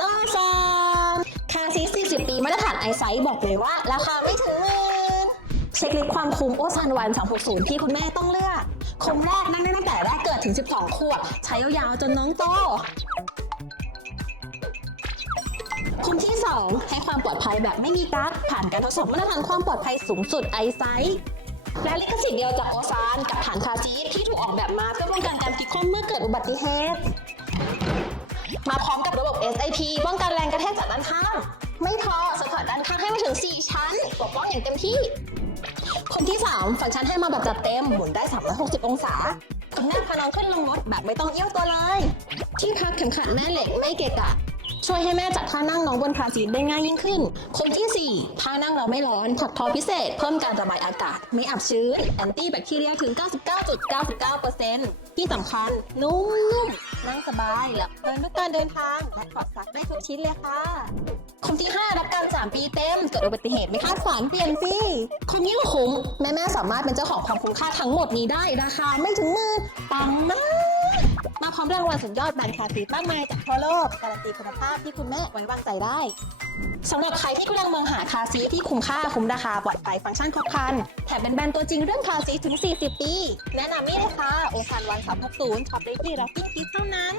โอซอนคาซี40 ปีมาตรฐานไอไซส์บอกเลยว่า ราคาไม่ถึงหมื่นเช็คลิสต์ความคุ้มโอซานวัน260 ที่คุณแม่ต้องเลือกคุ้มแรกนั่งได้ตั้งแต่แรกเกิดถึง 12 ขวบใช้ยาวๆจนน้องโตคุ้มที่ 2 ให้ความปลอดภัยแบบไม่มีกั๊กผ่านการทดสอบมาตรฐานความปลอดภัยสูงสุดไอไซส์และลิขสิทธิ์เดียวจากโอซานกับฐานคาซีที่ถูกออกแบบมาเพื่อป้องกันการพลิกคว่ำเมื่อเกิดอุบัติเหตุ มาพร้อมกับระบบ SIP ป้องกันแรงกระแทกจากด้านข้าง ไม่พอสปอร์ตด้านข้างให้มาถึง 4 ชั้นปกป้องอย่างเต็มที่ คนที่ 3 ฝังชั้นให้มาแบบจัดเต็ม หมุนได้ 360 องศาคุณแม่พาน้องขึ้นลงรถแบบไม่ต้องเอี้ยวตัวเลย ที่พักเข็มขัดแม่เหล็กไม่เกะกะ ช่วยให้แม่จัดท่านั่งน้องบนคาซีทได้ง่ายยิ่งขึ้น คนที่ 4 ท่านั่งเราไม่ร้อนถักทอพิเศษ เพิ่มการระบายอากาศ ไม่อับชื้นแอนตี้แบคทีเรียถึง 99.99%ที่สำคัญ นุ่มนั่งสบายหลับเพลินด้วยการเดินทางและถอดซักได้ทุกชิ้นเลยค่ะคนที่ 5 รับการ 3 ปีเต็ม เกิดอุบัติเหตุไม่คาดฝันเปลี่ยนสิคนยิ่งคุ้มแม่แม่สามารถเป็นเจ้าของความคุ้มค่าทั้งหมดนี้ได้ราคาไม่ถึงหมื่นปังมาก มาพร้อมรางวัลสุดยอดแบรนด์คาสีมากมายจากทั่วโลก การันตีคุณภาพที่คุณแม่ไว้วางใจได้สำหรับใครที่กำลังมองหาคาซีที่คุ้มค่าคุ้มราคาปลอดภัยฟังก์ชันครบครันแถมเป็นแบรนด์ตัวจริงเรื่องคาซีถึง 40 ปี แนะนำนี่เลยค่ะโอซานวัน360ช็อปได้ที่รักที่คิดเท่านั้น